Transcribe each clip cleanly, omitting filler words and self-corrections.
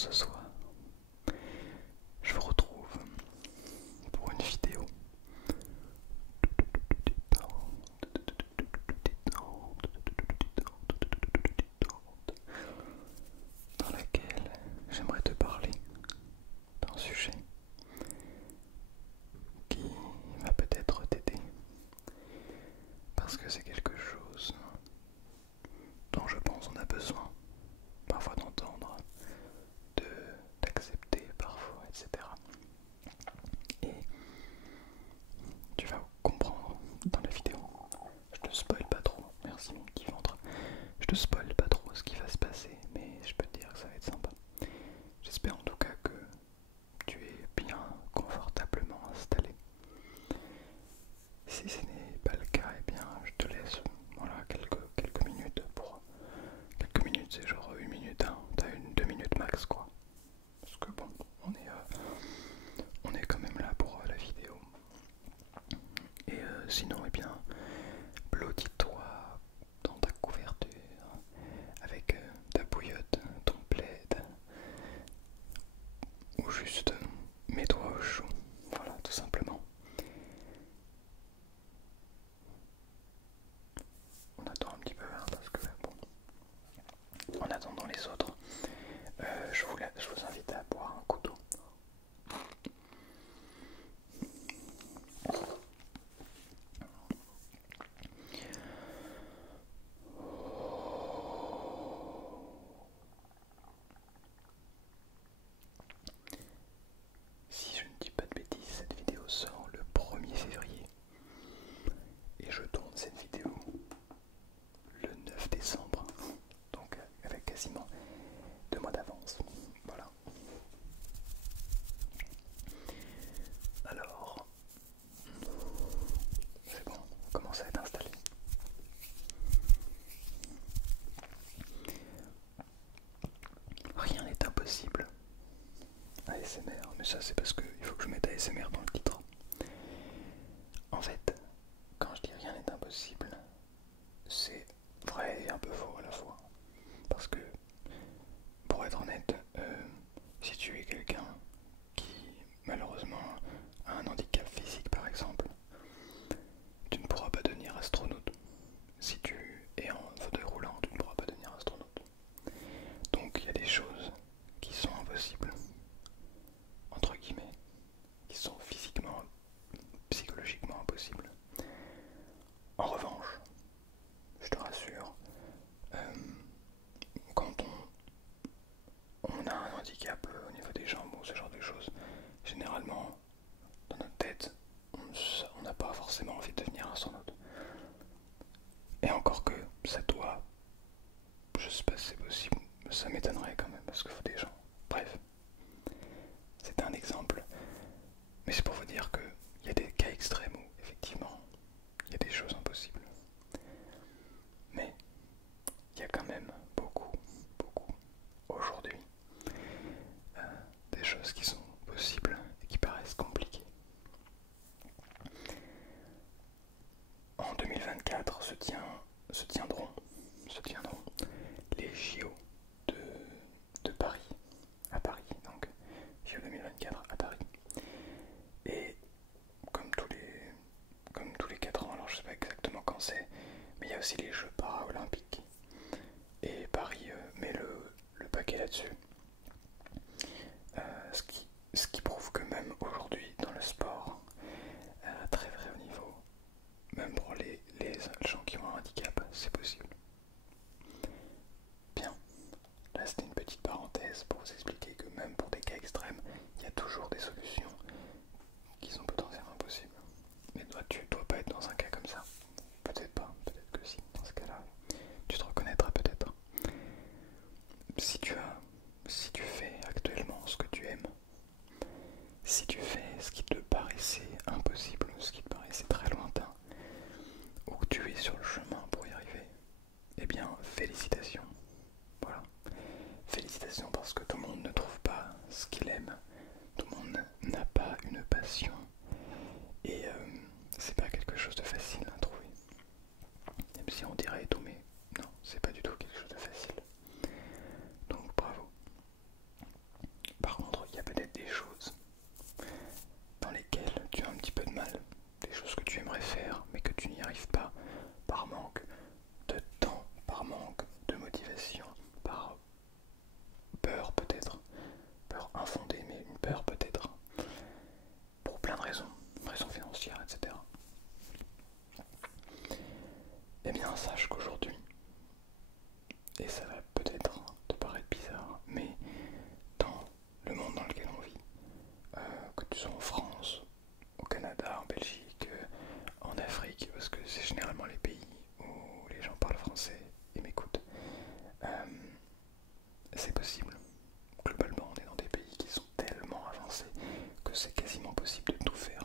ce soir, je vous retrouve pour une vidéo dans laquelle j'aimerais te parler d'un sujet qui va peut-être t'aider parce que c'est quelque chose dont je pense on a besoin parfois d'entendre, d'accepter parfois, etc. Et tu vas comprendre dans la vidéo. Je te spoil pas trop, merci mon petit ventre. Je te spoil pas trop ce qui va se passer, mais je peux te dire que ça va être sympa. J'espère en tout cas que tu es bien confortablement installé. Si ce n'est pas le cas, eh bien je te laisse voilà, quelques minutes pour... Quelques minutes, c'est genre une minute, hein. T'as 2 minutes max quoi. Parce que bon, on est quand même là pour la vidéo. Et sinon, eh bien, blottis-toi dans ta couverture avec ta bouillotte, ton plaid, ou juste mets-toi au chaud. Voilà, tout simplement. On attend un petit peu, hein, parce que bon, en attendant les autres, je vous invite à boire un coup d'eau. Si je ne dis pas de bêtises, cette vidéo sort le 1er février. Et je tourne cette vidéo le 9 décembre. Donc avec quasiment 2 mois d'avance. Voilà. Alors, c'est bon, on commence à être installé. Rien n'est impossible. ASMR, mais ça c'est parce qu'il faut que je mette ASMR dans le titre. En fait, quand je dis rien n'est impossible, c'est vrai et un peu faux à la fois. Parce que, pour être honnête, si tu es quelqu'un qui malheureusement a un handicap physique par exemple, tu ne pourras pas devenir astronaute. Si tu es en fauteuil roulant, tu ne pourras pas devenir astronaute. Donc il y a des choses qui sont impossibles, entre guillemets, qui sont physiquement, psychologiquement impossibles. En revanche, je te rassure, quand on a un handicap au niveau des jambes ou ce genre de choses, généralement, dans notre tête, on n'a pas forcément envie de devenir astronaute. Et encore que ça doit, je sais pas si c'est possible, ça m'étonnerait quand même parce qu'il faut des gens. Bref, c'est un exemple, mais c'est pour vous dire qu'il y a des cas extrêmes où effectivement il y a des choses impossibles. Mais il y a quand même beaucoup aujourd'hui des choses qui sont possibles et qui paraissent compliquées. En 2024 se tiendront les JO de Paris, à Paris, donc JO 2024 à Paris. Et comme tous les 4 ans, alors je sais pas exactement quand c'est, mais il y a aussi les Jeux Paralympiques. Et Paris met le paquet là-dessus. Ce qui prouve que même aujourd'hui dans le sport, à très haut niveau, même pour les gens qui ont un handicap, c'est possible. Bien, là c'était une petite parenthèse pour vous expliquer que même pour des cas extrêmes, il y a toujours des solutions qui sont potentiellement possibles. Mais toi, tu dois pas être dans un cas comme ça. Peut-être pas, peut-être que si, dans ce cas-là, tu te reconnaîtras peut-être. Si tu fais actuellement ce que tu aimes, si tu fais ce qui te paraissait impossible, ce qui te paraissait très lointain, ou que tu es sur le chemin pour y arriver, eh bien félicitations. Voilà. Félicitations parce que tout le monde ne trouve pas ce qu'il aime, tout le monde n'a pas une passion, et c'est pas quelque chose de facile à trouver. Même si on dirait tout, mais non, c'est pas du tout quelque chose de facile. Donc bravo. bien sage qu'aujourd'hui, et ça va peut-être te paraître bizarre, mais dans le monde dans lequel on vit, que tu sois en France, au Canada, en Belgique, en Afrique, parce que c'est généralement les pays où les gens parlent français et m'écoutent, c'est possible. Globalement, on est dans des pays qui sont tellement avancés que c'est quasiment possible de tout faire.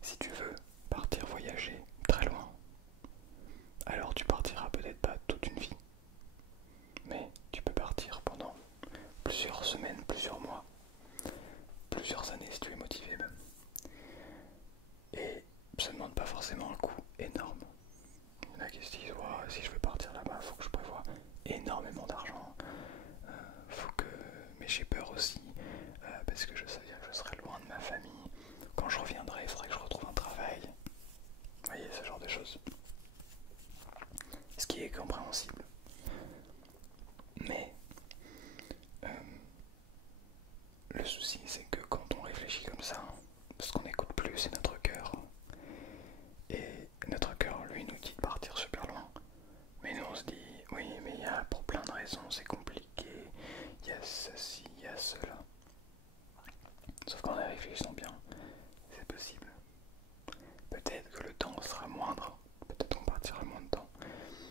Si tu veux partir voyager très loin, alors tu partiras peut-être pas toute une vie, mais tu peux partir pendant plusieurs semaines, plusieurs mois, plusieurs années si tu es motivé même. Et ça ne demande pas forcément un coût énorme. Il y en a qui se disent ouais, si je veux partir là-bas, il faut que je prévoie énormément d'argent. Faut que... Mais j'ai peur aussi, parce que je savais que je serais loin de ma famille. Quand je reviendrai, il faudrait que je retrouve un travail. Vous voyez, ce genre de choses. Ce qui est compréhensible. Mais le souci, c'est que quand on réfléchit comme ça, ce qu'on n'écoute plus, c'est notre cœur. Et notre cœur, lui, nous dit de partir super loin. Mais nous, on se dit, oui, mais il y a pour plein de raisons, c'est compliqué. Il y a ceci, il y a cela. Sauf qu'en y réfléchissant bien, c'est possible. Peut-être que le temps sera moindre, peut-être qu'on partira moins de temps,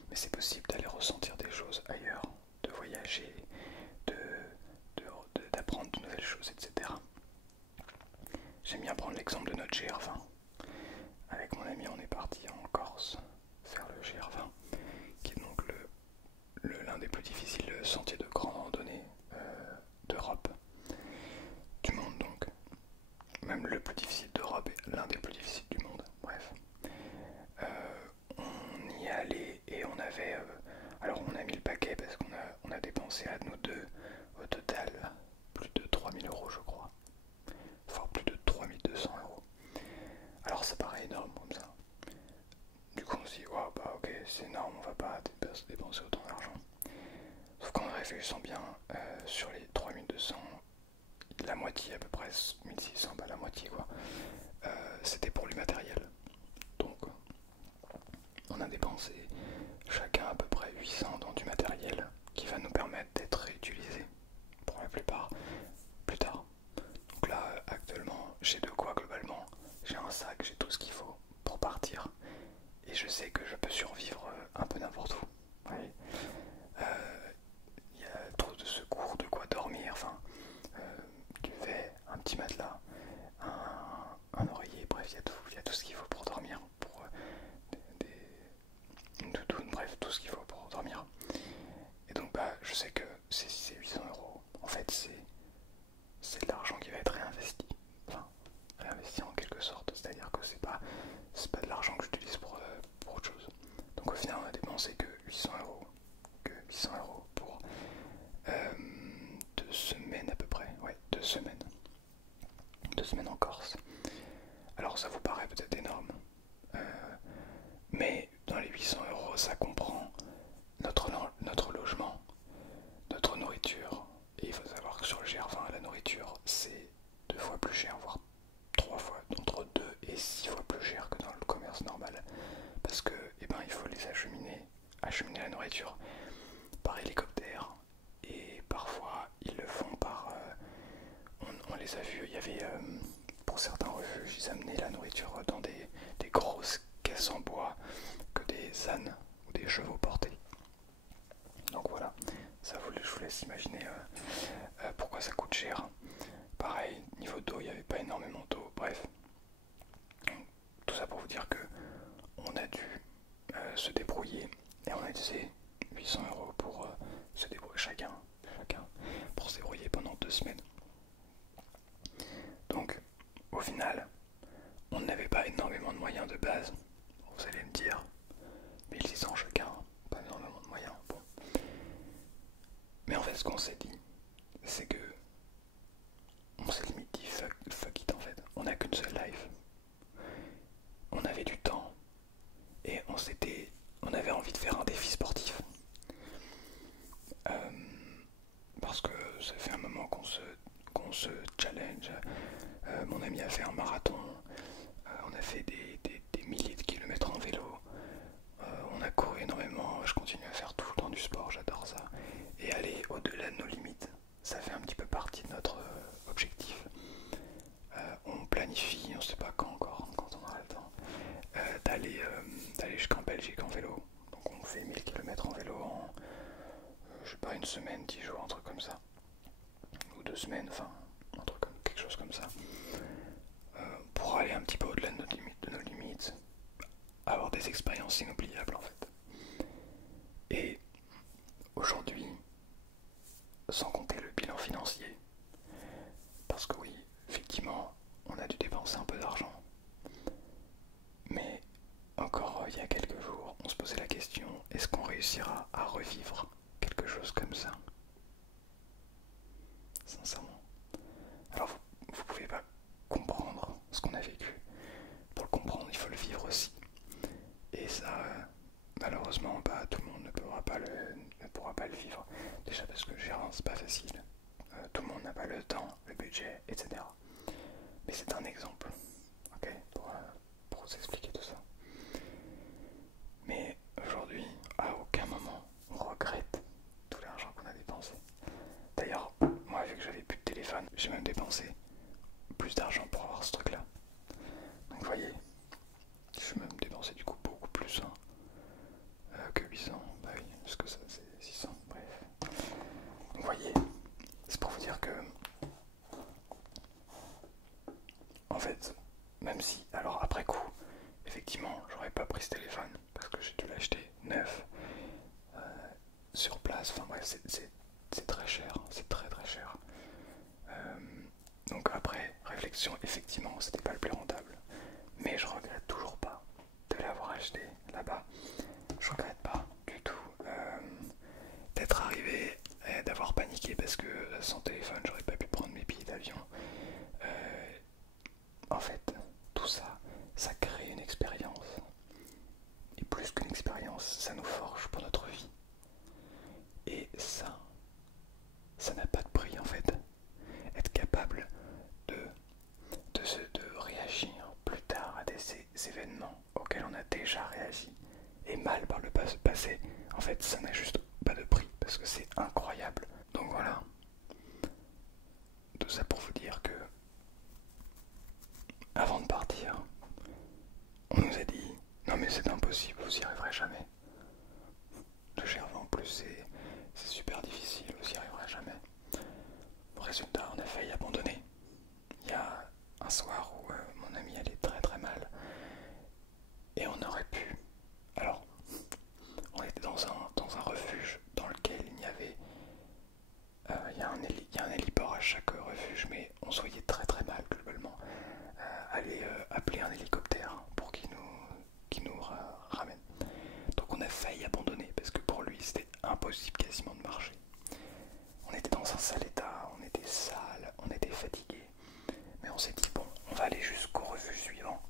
mais c'est possible d'aller ressentir des choses ailleurs, de voyager, d'apprendre de nouvelles choses, etc. J'aime bien prendre l'exemple de notre GR20. Avec mon ami, on est parti en Corse faire le GR20, qui est donc l'un des plus difficiles sentiers de grande randonnée d'Europe, du monde donc. Même le plus difficile d'Europe et l'un des plus difficiles du monde, bref. On y est allé et on avait... alors on a mis le paquet parce qu'on a dépensé à nous deux au total plus de 3 000 € je crois. Enfin plus de 3 200 €. Alors ça paraît énorme comme ça. Du coup on se dit wow, bah ok c'est énorme, on va pas dépenser autant d'argent. Sauf qu'en réfléchissant bien, sur les 3200, la moitié à peu près, 1600, bah la moitié quoi, c'était pour le matériel. Donc on a dépensé chacun à peu près 800 dans du matériel qui va nous permettre d'être réutilisé pour la plupart plus tard. Donc là actuellement j'ai de quoi globalement, j'ai un sac, j'ai tout ce qu'il faut pour partir et je sais que je peux survivre un peu n'importe où. Oui. Il y a trop de secours, de quoi dormir, enfin duvet, un petit matelas, un oreiller, bref il y a tout ce qu'il faut pour dormir, pour une doudoune, bref tout ce qu'il faut pour dormir. Et donc bah je sais que c'est 800 €, en fait c'est de l'argent qui va être réinvesti, enfin réinvesti en quelque sorte, c'est à dire que c'est pas de l'argent que j'utilise pour autre chose. Donc au final on a dépensé que 800 € pour 2 semaines à peu près, ouais 2 semaines. 2 semaines en Corse. Alors ça vous paraît peut-être énorme, mais dans les 800 € ça comprend notre logement, notre nourriture, et il faut savoir que sur le GR20 la nourriture c'est 2 fois plus cher, voire 3 fois, entre 2 et 6 fois plus cher que dans le commerce normal, parce que eh ben, il faut les acheminer la nourriture par hélicoptère, et parfois ils le font par... on les a vus, il y avait pour certains refuges, ils amenaient la nourriture dans des grosses caisses en bois que des ânes ou des chevaux portaient. Donc voilà, ça je vous laisse imaginer pourquoi ça coûte cher. Pareil, niveau d'eau, il n'y avait pas énormément d'eau, bref. Tout ça pour vous dire que on a dû se débrouiller et on a utilisé 800 € pour se débrouiller chacun pour se débrouiller pendant 2 semaines. Donc au final on n'avait pas énormément de moyens de base, vous allez me dire 1600 chacun, pas énormément de moyens, bon. Mais en fait ce qu'on s'est dit, c'est que on s'est limite dit fuck it en fait, on n'a qu'une seule life, on avait du temps et on avait envie de faire un défi sportif, parce que ça fait un moment qu'on se challenge. Mon ami a fait un marathon, on a fait des milliers de kilomètres en vélo, on d'aller jusqu'en Belgique en vélo. Donc on fait 1000 km en vélo en, je sais pas, une semaine, 10 jours, un truc comme ça. Ou 2 semaines, enfin, quelque chose comme ça. Pour aller un petit peu au-delà de nos limites, avoir des expériences inoubliables en fait. Et aujourd'hui, sans compter le bilan financier, parce que oui, effectivement, on a dû dépenser un peu d'argent. Mais encore il y a quelques jours, on se posait la question, est-ce qu'on réussira à revivre quelque chose comme ça? Sincèrement. Alors vous pouvez pas comprendre ce qu'on a vécu. Pour le comprendre, il faut le vivre aussi. Et ça, malheureusement, tout le monde ne pourra pas le vivre. Déjà parce que gérer, c'est pas facile. Tout le monde n'a pas le temps, le budget, etc. Mais c'est un exemple, ok, pour vous expliquer tout ça. Mais aujourd'hui, à aucun moment, on regrette tout l'argent qu'on a dépensé. D'ailleurs, moi, vu que j'avais plus de téléphone, j'ai même dépensé plus d'argent pour avoir ce truc-là. Donc, vous voyez, je vais même dépenser du coup beaucoup plus que 800. Bah oui, parce que ça, c'est 600. Bref. Donc, vous voyez, c'est pour vous dire que, en fait, même si, alors après coup, effectivement, j'aurais pas pris ce téléphone parce que j'ai dû l'acheter neuf sur place. Enfin bref, c'est très cher, c'est très très cher. Donc après réflexion, effectivement, c'était pas le plus rentable. Mais je regrette toujours pas de l'avoir acheté là-bas. Je regrette pas du tout d'être arrivé et d'avoir paniqué parce que sans téléphone, j'aurais pas pu prendre mes billets d'avion. En fait, tout ça, ça crée une expérience. Et plus qu'une expérience, ça nous forge pour notre vie. Et ça n'a pas de prix en fait. Être capable de, de réagir plus tard à des événements auxquels on a déjà réagi et mal par le passé, en fait ça n'a juste pas de prix parce que c'est incroyable. Donc voilà, tout ça pour vous dire que avant de partir, on nous a dit non mais c'est impossible, vous y arriverez jamais. Le GRV en plus c'est super difficile, vous y arriverez jamais. Résultat, on a failli abandonner. Il y a un soir où mon ami allait très très mal et on aurait pu. Alors, on était dans un refuge dans lequel il y avait. Il y a un héliport à chaque refuge, mais on se voyait très très mal globalement. Aller appeler un hélicoptère pour qu'il nous ramène. Donc on a failli abandonner parce que pour lui c'était impossible quasiment de marcher. On était dans un sale état, on était sale, on était fatigué. Mais on s'est dit bon, on va aller jusqu'au refuge suivant.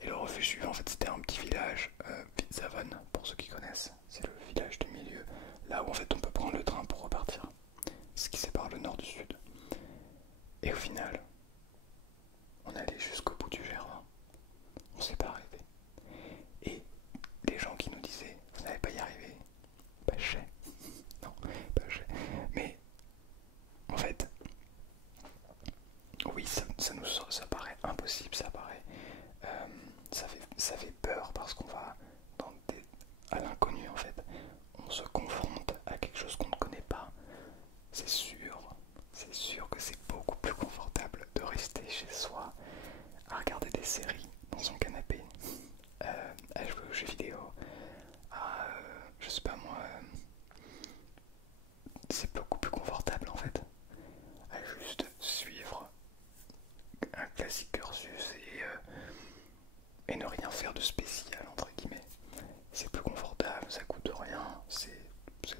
Et le refuge suivant en fait c'était un petit village, Vitzavon pour ceux qui connaissent. C'est le village du milieu, là où en fait on peut prendre le train pour repartir. Ce qui sépare le nord du sud. Et au final, on allait jusqu'au bout du Germain. On s'est pas arrêté. Et les gens qui nous disaient vous n'allez pas y arriver, pas cher. Non, pas cher. Mais en fait, oui, ça paraît impossible, ça fait peur parce qu'on va à l'inconnu en fait. On se confronte à quelque chose qu'on ne connaît pas. C'est sûr que c'est beaucoup plus confortable de rester chez soi à regarder des séries dans son canapé, à jouer aux jeux vidéo, je sais pas moi, c'est beaucoup plus confortable en fait, à juste suivre un classique cursus et ne rien faire de spécial entre guillemets. C'est plus confortable, ça coûte rien, c'est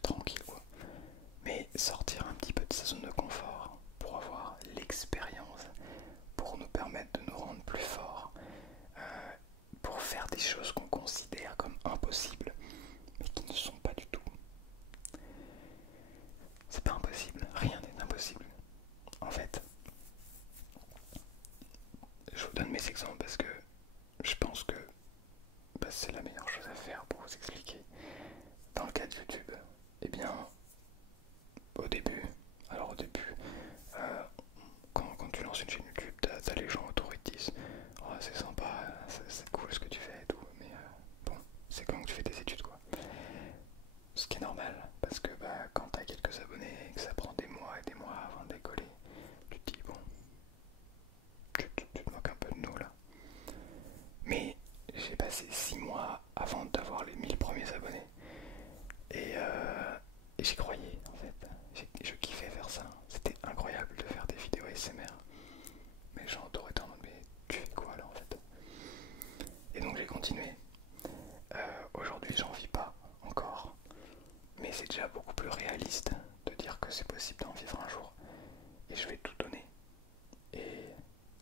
tranquille quoi. Mais sortir un petit peu de sa zone de confort pour avoir l'expérience, pour nous permettre de nous rendre plus forts, pour faire des choses qu'on considère comme impossibles, mais qui ne sont pas du tout. C'est pas impossible, rien n'est impossible. En fait, je vous donne mes exemples parce que je pense que c'est la meilleure chose à faire pour vous expliquer. Dans le cas de YouTube, eh bien, au début, quand tu lances une chaîne YouTube, t'as les gens autour qui te disent oh, c'est sympa, c'est cool ce que tu fais et tout, mais passé 6 mois avant d'avoir les 1000 premiers abonnés. Et j'y croyais en fait. Je kiffais faire ça. C'était incroyable de faire des vidéos ASMR. Mais les gens autour étaient en mode mais tu fais quoi là en fait? Et donc j'ai continué. Aujourd'hui j'en vis pas encore. Mais c'est déjà beaucoup plus réaliste de dire que c'est possible d'en vivre un jour. Et je vais tout donner. Et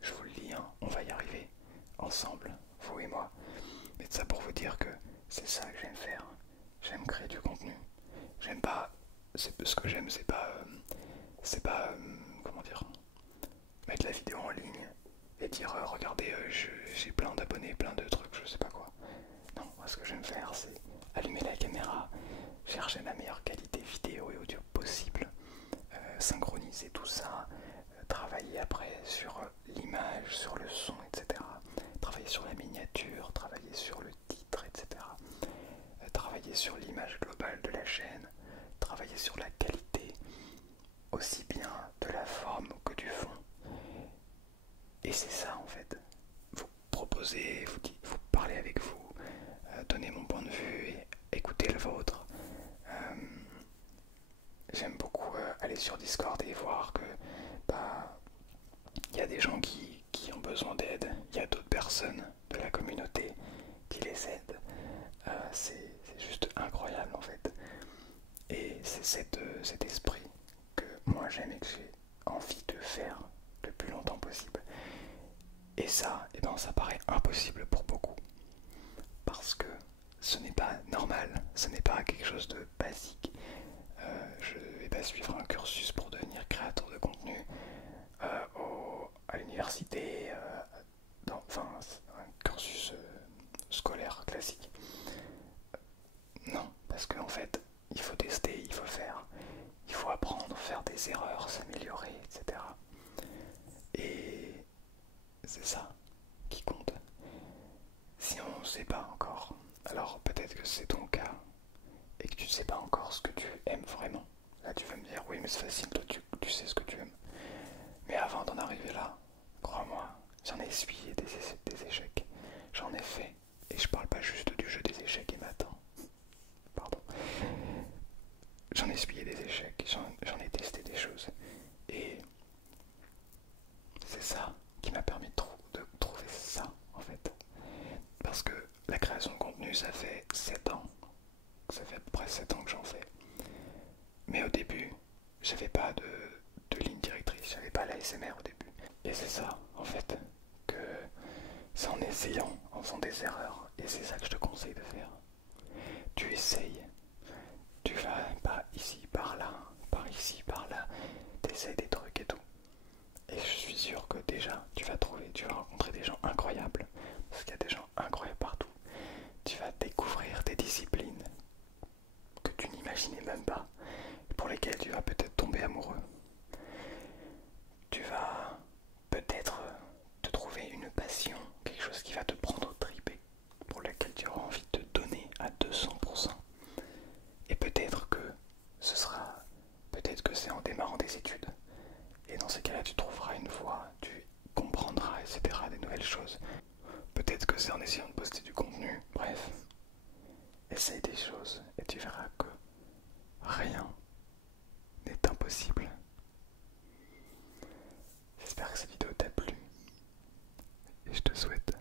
je vous le dis, hein, on va y arriver. Ensemble, vous et moi. Mais ça pour vous dire que c'est ça que j'aime faire. J'aime créer du contenu. J'aime pas. Ce que j'aime, comment dire, mettre la vidéo en ligne et dire regardez, j'ai plein d'abonnés, plein de trucs, je sais pas quoi. Non, moi ce que j'aime faire, c'est allumer la caméra, chercher la meilleure qualité vidéo et audio possible, synchroniser tout ça, travailler après sur l'image, sur le son, etc. Travailler sur la miniature, travailler sur le titre, etc. Travailler sur l'image globale de la chaîne, travailler sur la qualité, aussi bien de la forme que du fond. Et c'est ça en fait. Vous proposez, vous parlez avec vous, donner mon point de vue et écouter le vôtre. J'aime beaucoup aller sur Discord et voir que bah il y a des gens qui ont besoin d'aide, il y a d'autres personnes de la communauté qui les aident. C'est juste incroyable en fait. Et c'est cet esprit que moi j'aime et que j'ai envie de faire le plus longtemps possible. Et ça, eh ben, ça paraît impossible pour beaucoup. Parce que ce n'est pas normal, ce n'est pas quelque chose de basique. Je ne vais pas suivre un cursus pour devenir créateur de contenu à l'université, enfin un cursus scolaire classique. Non, parce qu'en fait, il faut tester, il faut faire, il faut apprendre, faire des erreurs, s'améliorer, etc. Et c'est ça qui compte. Si on ne sait pas encore, alors peut-être que c'est ton cas et que tu ne sais pas encore ce que tu aimes vraiment. Là tu vas me dire oui mais c'est facile, toi tu sais ce que tu aimes. Mais avant d'en arriver là, crois-moi, j'en ai essuyé des échecs. J'en ai fait. Et je parle pas juste du jeu des échecs et matin. Pardon. J'en ai essuyé des échecs, j'en ai testé des choses. Et c'est ça qui m'a permis de trouver ça en fait. Parce que la création de contenu ça fait 7 ans. Ça fait à peu près 7 ans que j'en fais. Mais au début, j'avais pas de ligne directrice, j'avais pas l'ASMR au début. Et c'est ça en fait, que c'est en essayant, en faisant des erreurs. Et c'est ça que je te conseille de faire. Tu essayes. Tu vas pas ici, par là, par ici, par là. T'essayes des trucs et tout. Et je suis sûr que déjà, tu vas rencontrer des gens incroyables. Parce qu'il y a des gens incroyables partout. Tu vas découvrir des disciplines que tu n'imaginais même pas. Pour lesquelles tu vas peut-être tomber amoureux. Tu vas peut-être te trouver une passion, quelque chose qui va te prendre au tripes, pour lequel tu auras envie de te donner à 200%. Et peut-être que peut-être que c'est en démarrant des études. Et dans ces cas-là, tu trouveras une voie, tu comprendras, etc. des nouvelles choses. Peut-être que c'est en essayant de poster du contenu. Bref, essaye des choses et tu verras que rien n'est impossible. J'espère que cette vidéo t'a plu et je te souhaite